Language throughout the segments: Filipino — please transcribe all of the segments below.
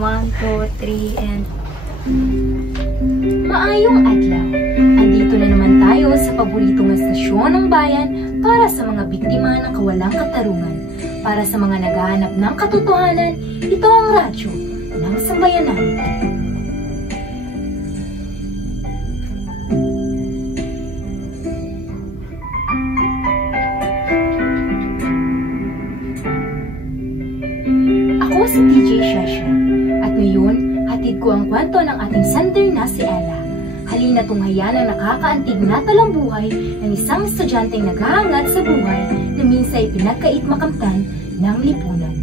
1, 2, 3, and... Maayong adlaw! Andito na naman tayo sa paboritong estasyon ng bayan para sa mga biktima ng kawalang katarungan. Para sa mga naghahanap ng katotohanan, ito ang radyo ng sambayanan. Ako si DJ Shasha at ngayon hatid ko ang kwento ng ating sender na si Ella. Halina tunghayan ang nakakaantig na talambuhay ng isang estudyanteng naghahangad sa buhay na minsay pinagkait makamtan ng lipunan.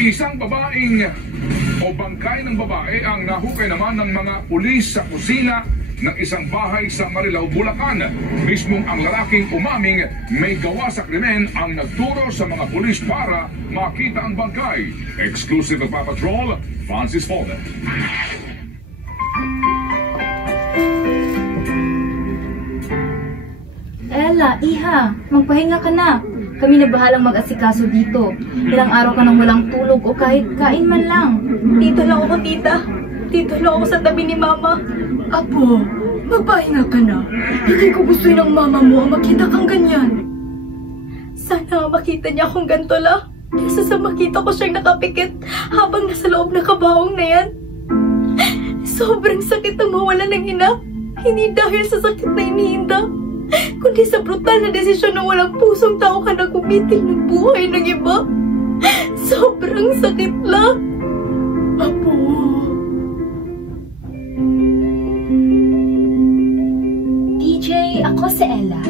Isang babaeng o bangkay ng babae ang nahukay naman ng mga pulis sa kusina ng isang bahay sa Marilao, Bulacan. Mismong ang lalaking umaming may gawa sa krimen ang nagturo sa mga pulis para makita ang bangkay. Exclusive na Patrol, Francis Folder. Ella, iha, magpahinga ka na. Kami na bahalang mag-asikaso dito. Ilang araw ka nang walang tulog o kahit kain man lang. Dito lang ako, tita. Dito lang ako sa tabi ni mama. Apo, magpahinga ka na. Hindi ko gusto ng mama mo ang makita kang ganyan. Sana makita niya akong ganito la. Kesa sa makita ko siyang nakapikit habang nasa loob ng kabaong na yan. Sobrang sakit ang mawala ng ina. Hindi dahil sa sakit na iniinda, kundi sa brutal na desisyon ng walang pusong tao ka na gumitil ng buhay ng iba. Sobrang sakit la. Apo. Ako si Ella.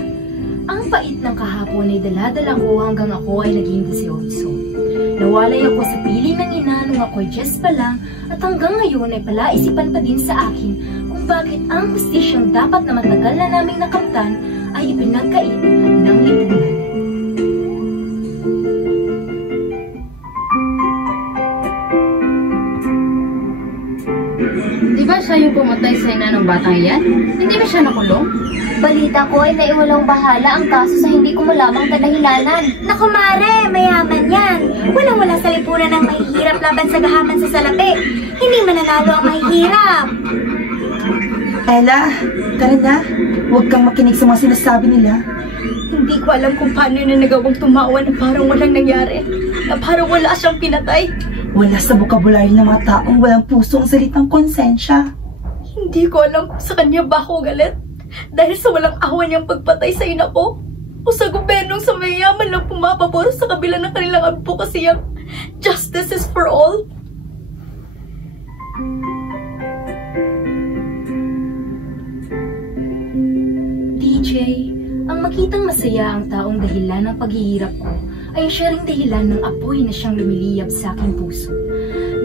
Ang pait ng kahapon ay dala-dala ko hanggang ako ay naging 18. Nawalay ako sa piling ng ina nung ako'y 10 pa lang at hanggang ngayon ay palaisipan pa din sa akin kung bakit ang hustisyang dapat na matagal na naming nakamtan ay ipinagkait ng lipunan. Di ba siya yung pumatay sa ina ng batang iyan? Hindi ba siya nakulong? Balita ko ay naiwalang bahala ang kaso sa hindi ko malamang kadahilanan. Naku mare, mayaman yan. Walang-wala sa lipunan ng mahihirap laban sa gahaman sa salapi. Hindi mananalo ang mahihirap. Ella, tara na. Huwag kang makinig sa mga sinasabi nila. Hindi ko alam kung paano na nagawang tumawa na parang walang nangyari. Na parang wala siyang pinatay. Wala sa bokabularyo ng mga taong walang pusong salitang konsensya. Hindi ko alam kung sa kanya ba ako galit. Dahil sa walang awa niyang pagpatay sa ina ko. O sa gobyernong sa mayaman lang pumapabor sa kabila ng kanilang advokasiyang justice is for all. DJ, ang makitang masaya ang taong dahilan ng paghihirap ko ay siya ring dahilan ng apoy na siyang lumiliyab sa aking puso.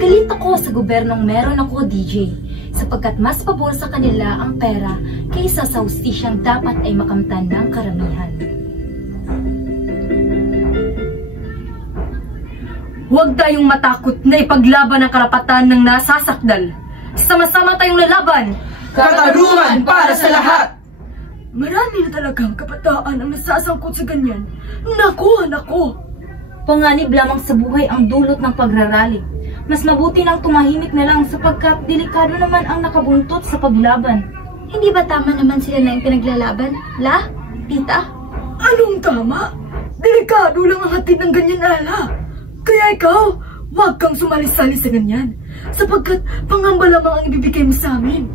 Galit ako sa gobernong meron ako, DJ, sapagkat mas pabor sa kanila ang pera kaysa sa hustisyang dapat ay makamtan ng karamihan. Huwag tayong matakot na ipaglaban ang karapatan ng nasasakdal. Sama-sama tayong lalaban. Katarungan para sa lahat! Marami na talagang kabataan ang nasasangkot sa ganyan. Naku, nako! Panganib lamang sa buhay ang dulot ng pagrarally. Mas mabuti nang tumahimik na lang sapagkat delikado naman ang nakabuntot sa paglaban. Hindi ba tama naman sila na yung pinaglalaban? La? Tita? Anong tama? Delikado lang ang hatid ng ganyan, Ella. Kaya ikaw, huwag kang sumali-sali sa ganyan. Sapagkat pangamba lamang ang ibibigay mo sa amin.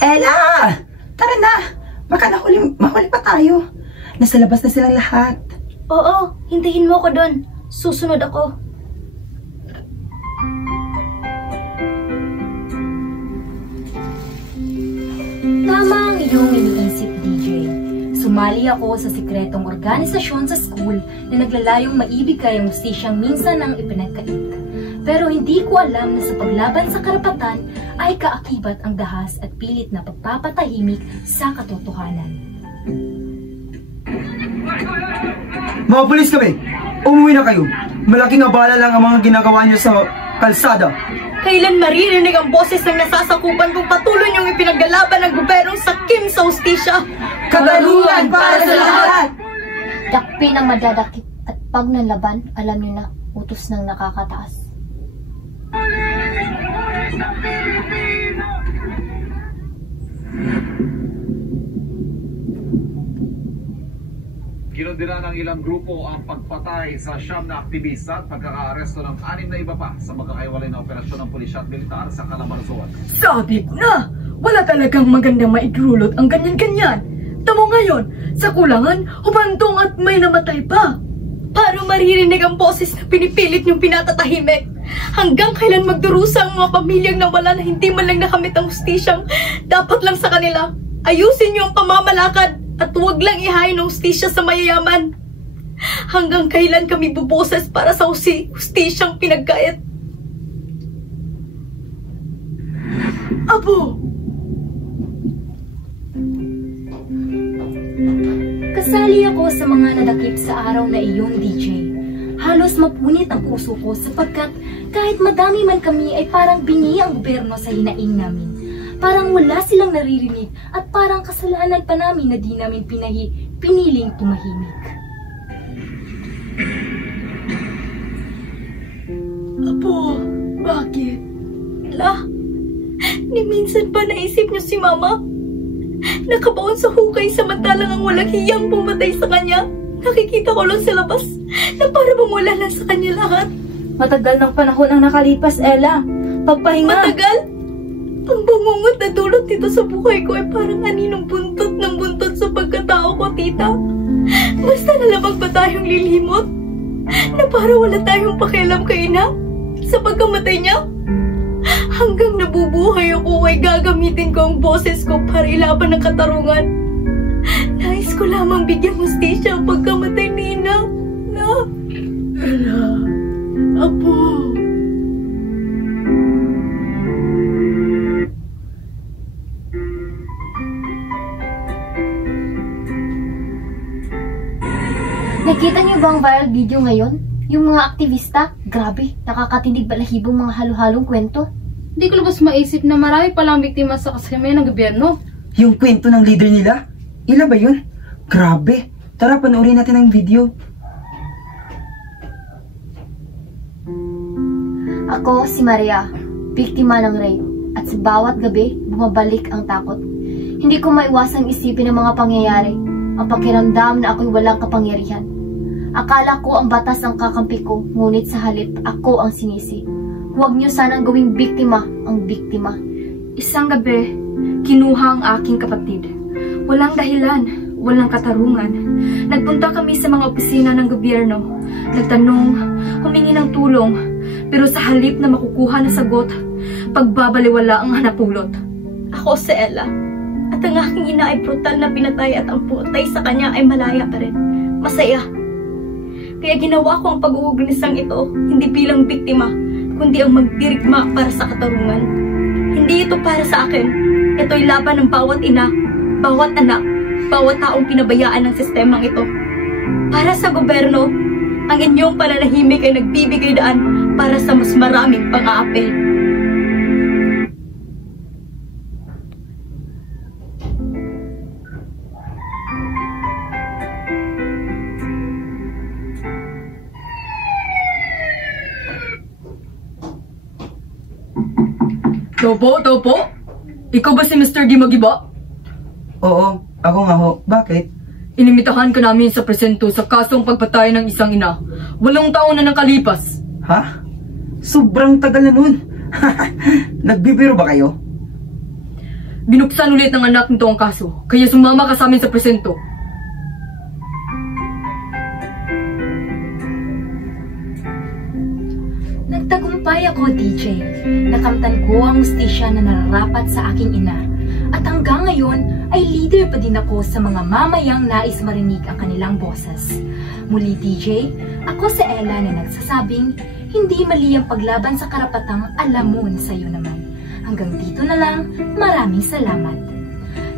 Ella! Tara na! Baka mahuli pa tayo. Nasa labas na silang lahat. Oo, hintayin mo ko doon. Susunod ako. Tama ang iyong iniisip, DJ. Sumali ako sa sikretong organisasyon sa school na naglalayong maibigay ang hustisyang minsan ang ipinagkait. Pero hindi ko alam na sa paglaban sa karapatan ay kaakibat ang dahas at pilit na pagpapatahimik sa katotohanan. Mga pulis kami, umuwi na kayo. Malaking abala lang ang mga ginagawa niyo sa kalsada. Kailan maririnig ang boses ng nasasakupan kung patuloy niyong ipinaggalaban ng gobyernong sakim sa hustisya? Katarungan para sa lahat! Dakpi ng madadakip at pag nanlaban, alam niyo na, utos ng nakakataas. Kinundina ng ilang grupo ang pagpatay sa 9 na aktivista at pagkakaaresto ng 6 na iba pa sa magkakaiwalay na operasyon ng pulisya at militar sa Calabarzon. Sabit na! Wala talagang magandang maidrulot ang ganyan-ganyan. Tamo ngayon, sa kulangan, hubantong at may namatay pa. Paano maririnig ang boses na pinipilit niyong pinatatahimik? Hanggang kailan magdurusa ang mga pamilyang nawala na hindi man lang nakamit ang hustisyang dapat lang sa kanila? Ayusin niyo ang pamamalakad at huwag lang ihain ang hustisya sa mayayaman. Hanggang kailan kami buboses para sa hustisyang pinagkait? Apo! Kasali ako sa mga nadakip sa araw na iyon, DJ. Halos mapunit ang puso ko sapagkat kahit madami man kami ay parang bingi ang gobyerno sa hinaing namin. Parang wala silang naririnig at parang kasalanan pa namin na di namin piniling tumahimik. Apo, bakit? Ni minsan pa naisip niyo si Mama? Nakabaon sa hukay samantalang ang walang hiyang pumatay sa kanya. Nakikita ko lang sa labas na para bang wala lang sa kanya lahat. Matagal ng panahon ang nakalipas, Ella. Pagpahinga. Matagal? Ang bangungot na dulot dito sa buhay ko ay parang aninong buntot ng buntot sa pagkatao ko, tita. Basta nalamag ba tayong lilimot? Na para wala tayong pakialam kay ina? Sa pagkamatay niya? Hanggang nabubuhay ako ay gagamitin ko ang boses ko para ilaban ng katarungan. Nais ko lamang bigyang hustisya ang pagkamatay ni Ina. Ella, Apo. Nakita niyo ba ang viral video ngayon? Yung mga aktivista? Grabe, nakakatinig balahibong mga halo-halong kwento. Hindi ko lubos maisip na marami palang biktima sa kasamayan ng gobyerno. Yung kwento ng leader nila? Ila ba yun? Grabe! Tara, panoorin natin ang video. Ako si Maria, biktima ng rape. At sa bawat gabi, bumabalik ang takot. Hindi ko maiwasang isipin ang mga pangyayari. Ang pakiramdam na ako'y walang kapangyarihan. Akala ko ang batas ang kakampi ko, ngunit sa halip, ako ang sinisi. Huwag niyo sanang gawing biktima ang biktima. Isang gabi, kinuha ang aking kapatid. Walang dahilan, walang katarungan. Nagpunta kami sa mga opisina ng gobyerno. Nagtanong, humingi ng tulong, pero sa halip na makukuha na sagot, pagbabaliwala ang hanapulot. Ako si Ella. At ang aking ina ay brutal na pinatay at ang putay sa kanya ay malaya pa rin. Masaya. Kaya ginawa ko ang pag-uugnisang ito, hindi bilang biktima, kundi ang magdirigma para sa katarungan. Hindi ito para sa akin. Ito'y laban ng bawat ina, bawat anak, bawat taong pinabayaan ng sistemang ito. Para sa gobyerno, ang inyong pananahimik ay nagbibigay daan para sa mas maraming pang-aapel. Topo? Ikaw ba si Mr. Gimagiba? Oo, ako nga ho. Bakit? Inimitahan ka namin sa presento sa kasong pagpatay ng isang ina. 8 taon na nakalipas. Ha? Sobrang tagal na nun. Nagbibiro ba kayo? Binuksan ulit ng anak nito ang kaso, kaya sumama ka sa amin sa presento. Nagtagumpay ako, DJ. Nakamtan ko ang hustisya na nararapat sa aking ina. At hanggang ngayon ay leader pa din ako sa mga mamayang nais marinig ang kanilang boses. Muli, DJ, ako si Ella na nagsasabing hindi mali ang paglaban sa karapatang alamon sa iyo naman. Hanggang dito na lang, maraming salamat.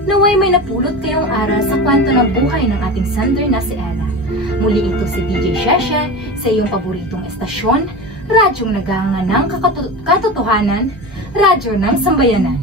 Naway may napulot kayong aral sa kwento ng buhay ng ating sender na si Ella. Muli ito si DJ Sheshe sa iyong paboritong estasyon, radyong naghahangan ng katotohanan, radyo ng sambayanan.